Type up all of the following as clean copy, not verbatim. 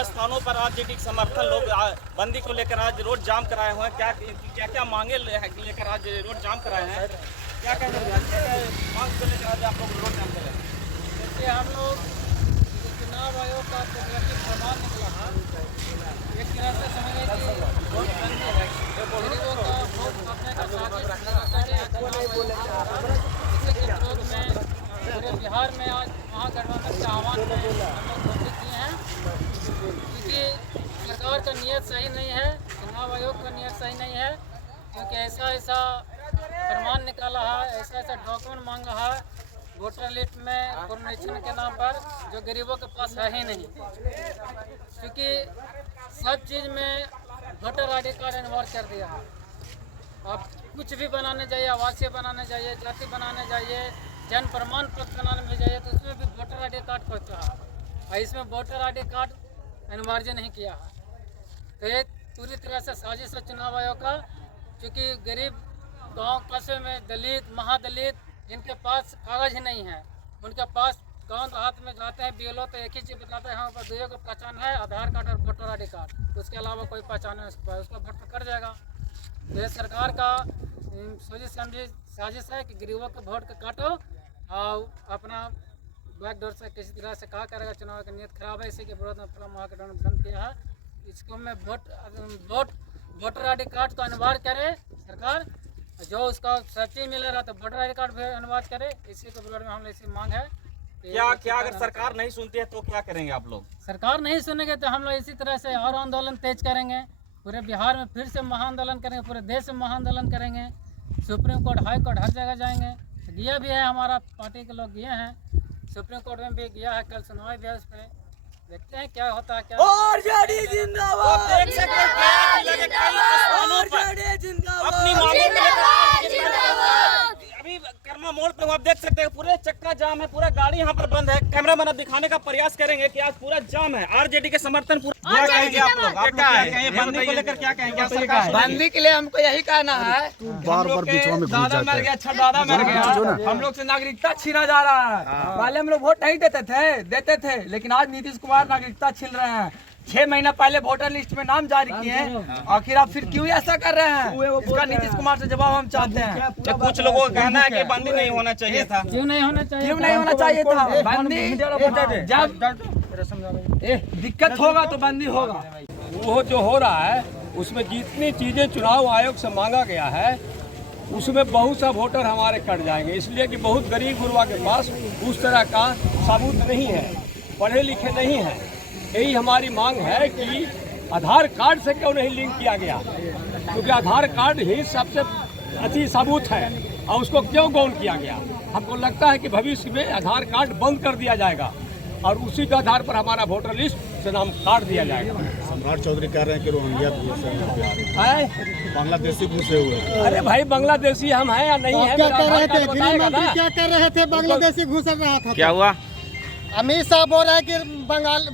कई स्थानों पर आरजेडी के समर्थन लोग बंदी को लेकर आज रोड जाम कराए हुए हैं। क्या क्या क्या मांगे लेकर आज रोड जाम कराए हैं? क्या कहेंगे मांग को लेकर आज आप लोग रोड जाम कराए? जैसे हम लोग चुनाव आयोग का प्रोग्रेसिव फरमान निकला है, एक तरह से समझे कि वोट बंद है, गरीबों का वोट काटने का इसी के विरोध में पूरे बिहार में आज महागठबंधन के आह्वान में हम लोग घोषित किए हैं। क्योंकि सरकार का नियत सही नहीं है, चुनाव आयोग का नियत सही नहीं है, क्योंकि ऐसा फरमान निकाला है, ऐसा डॉक्यूमेंट मांगा है वोटर लिस्ट में पुनरीक्षण के नाम पर, जो गरीबों के पास है ही नहीं। क्योंकि सब चीज़ में वोटर आईडी कार्ड अनिवार्य कर दिया है। अब कुछ भी बनाने जाइए, आवासीय बनाने जाइए, जाति बनाने जाइए, जन प्रमाण पत्र बनाने में जाइए, तो उसमें भी वोटर आईडी कार्ड होता है और इसमें वोटर आईडी कार्ड अनिवार्य नहीं किया है। तो ये पूरी तरह से साजिश है चुनाव आयोग का। क्योंकि गरीब गांव कस्बे में दलित, महादलित, जिनके पास कागज ही नहीं है, उनके पास गांव देहात में जाते हैं बीएलओ तो एक ही चीज़ बताते हैं, यहाँ पर दुइयों को पहचान है, आधार कार्ड और वोटर आईडी कार्ड, उसके अलावा कोई पहचान नहीं उसका वोट तो कर जाएगा। तो ये सरकार का सोची समझी साजिश है कि गरीबों के वोट के काटो और अपना बैकडोर से किसी तरह से कहा करेगा चुनाव की नीयत खराब है, इसी के विरोध में पूरा महागठबंधन बंद किया है। इसको में वोटर आईडी कार्ड तो अनिवार्य करे सरकार, जो उसका सच्ची मिल रहा तो वोटर आईडी कार्ड भी अनिवार्य करे, इसी के विरोध में हम ऐसी मांग है। क्या अगर सरकार नहीं सुनती है तो क्या करेंगे आप लोग? सरकार नहीं सुनेंगे तो हम लोग इसी तरह से और आंदोलन तेज करेंगे, पूरे बिहार में फिर से महाआंदोलन करेंगे, पूरे देश में महाआंदोलन करेंगे, सुप्रीम कोर्ट, हाई कोर्ट, हर जगह जाएंगे। गया भी है, हमारा पार्टी के लोग गए हैं, सुप्रीम कोर्ट में भी गया है, कल सुनवाई भी है उस पर, देखते हैं क्या होता है। क्या आरजेडी जिंदाबाद, देख सकते हैं अपनी मांगों को लेकर अभी कर्मा मोड़ पे आप देख सकते हैं पूरे चक्का जाम है, पूरा गाड़ी यहाँ पर बंद है। कैमरामैन अब दिखाने का प्रयास करेंगे कि आज पूरा जाम है। आरजेडी के समर्थन पूरा। क्या कहेंगे आप लोग? बंदी को लेकर क्या कहेंगे? बंदी के लिए हमको यही कहना है, बार-बार बीचवा में दादा मर गया, अच्छा दादा मर गया, हम लोग से नागरिकता छीना जा रहा है। पहले हम लोग वोट नहीं देते थे, लेकिन आज नीतीश कुमार नागरिकता छीन रहे हैं। 6 महीना पहले वोटर लिस्ट में नाम जारी किए हैं, आखिर आप फिर क्यों ऐसा कर रहे हैं? इसका नीतीश कुमार से जवाब हम चाहते हैं। तो कुछ लोगों का कहना है कि बंदी नहीं होना चाहिए था। क्यों नहीं होना चाहिए था? बंदी जब दिक्कत होगा तो बंदी होगा। वो जो हो रहा है उसमें जितनी चीजें चुनाव आयोग से मांगा गया है उसमें बहुत सा वोटर हमारे कट जाएंगे, इसलिए कि बहुत गरीब गुरबा के पास उस तरह का सबूत नहीं है, पढ़े लिखे नहीं है। यही हमारी मांग है कि आधार कार्ड से क्यों नहीं लिंक किया गया, क्योंकि आधार कार्ड ही सबसे अच्छी सबूत है और उसको क्यों गौण किया गया। हमको लगता है कि भविष्य में आधार कार्ड बंद कर दिया जाएगा और उसी के आधार पर हमारा वोटर लिस्ट से नाम काट दिया जाएगा। सम्राट चौधरी कह रहे हैं कि रोहिंग्या बांग्लादेशी घुसे हुए। अरे भाई बांग्लादेशी हम हैं या नहीं है? क्या कर रहे थे गृह मंत्री, क्या कर रहे थे? बांग्लादेशी घुस रहा था। क्या हुआ? अमित शाह बोल रहे हैं कि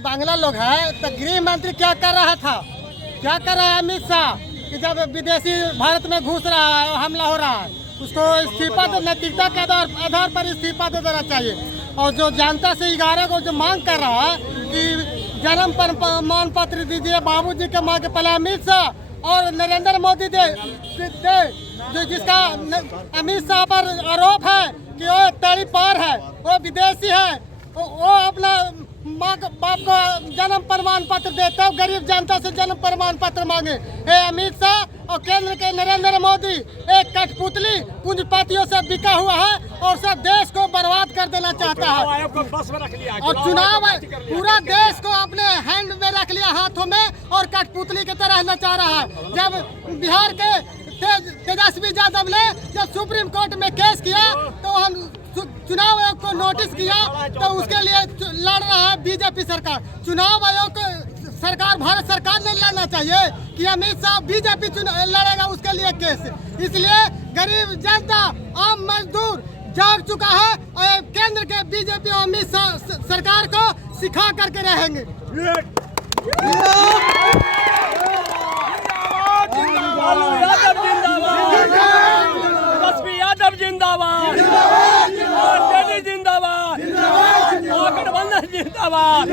बांग्ला लोग है, तो गृह मंत्री क्या कर रहा था? क्या कर रहा है अमित शाह कि जब विदेशी भारत में घुस रहा है और हमला हो रहा है, उसको इस्तीफा दे, नैतिकता के आधार पर इस्तीफा दे देना चाहिए। और जो जनता से 11 को जो मांग कर रहा है कि जन्म प्रमाण पत्र दीजिए बाबूजी के माँ के, पहले अमित शाह और नरेंद्र मोदी दे जो जिसका अमित शाह पर आरोप है कि वो तड़ी पार है, वो विदेशी है, वो अपना माँ बाप को जन्म प्रमाण पत्र देते हैं, गरीब जनता से जन्म प्रमाण पत्र मांगे। अमित शाह और केंद्र के नरेंद्र मोदी एक कठपुतली पूंजीपतियों से बिका हुआ है और सब देश को बर्बाद कर देना चाहता है। और चुनाव पूरा देश को अपने हैंड में रख लिया, हाथों में, और कठपुतली की तरह नचा रहा है। जब बिहार के तेजस्वी यादव ने जब सुप्रीम कोर्ट में केस किया तो हम चुनाव आयोग को नोटिस किया, तो उसके लिए लड़ रहा है बीजेपी सरकार। चुनाव आयोग को सरकार, भारत सरकार ने लड़ना चाहिए कि अमित शाह बीजेपी लड़ेगा उसके लिए केस। इसलिए गरीब जनता, आम मजदूर जाग चुका है और केंद्र के बीजेपी और अमित शाह सरकार को सिखा करके रहेंगे। यादव जिंदाबाद, जिंदाबाद, गठबंधन जिंदाबाद,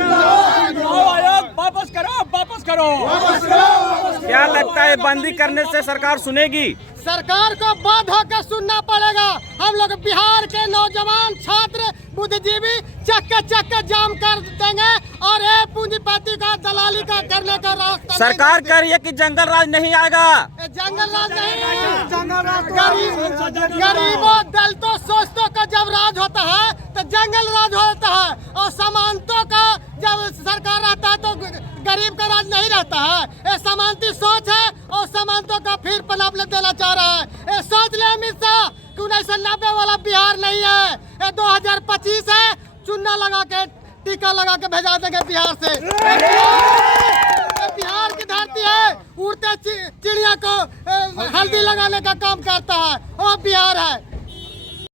आयोग वापस करो। वापस करो। क्या लगता है बंदी करने से सरकार सुनेगी? सरकार को बाध्य होकर सुनना पड़ेगा। हम लोग बिहार के नौजवान छात्र बुद्धिजीवी चक्का जाम कर देंगे और ये पूंजीपति का दलाली का करने का रास्ता सरकार कह रही है कि जंगल राज नहीं आएगा। जंगल राज नहीं, गरीबों दलितों शोषितों का जब राज होता है तो जंगल राज होता है, और समानतों का जब सरकार रहता है तो गरीब का राज नहीं रहता है। ये समानती सोच है और समानतों का फिर पनाप देना चाह रहा है। ये सोच ले अमित शाह कि 1990 वाला बिहार नहीं है, ये 2025 है। चुन्ना लगा के टीका लगा के भेजा देंगे बिहार से। ये बिहार की धरती है, उड़ते चिड़िया को हल्दी लगाने का काम करता है, वो बिहार है।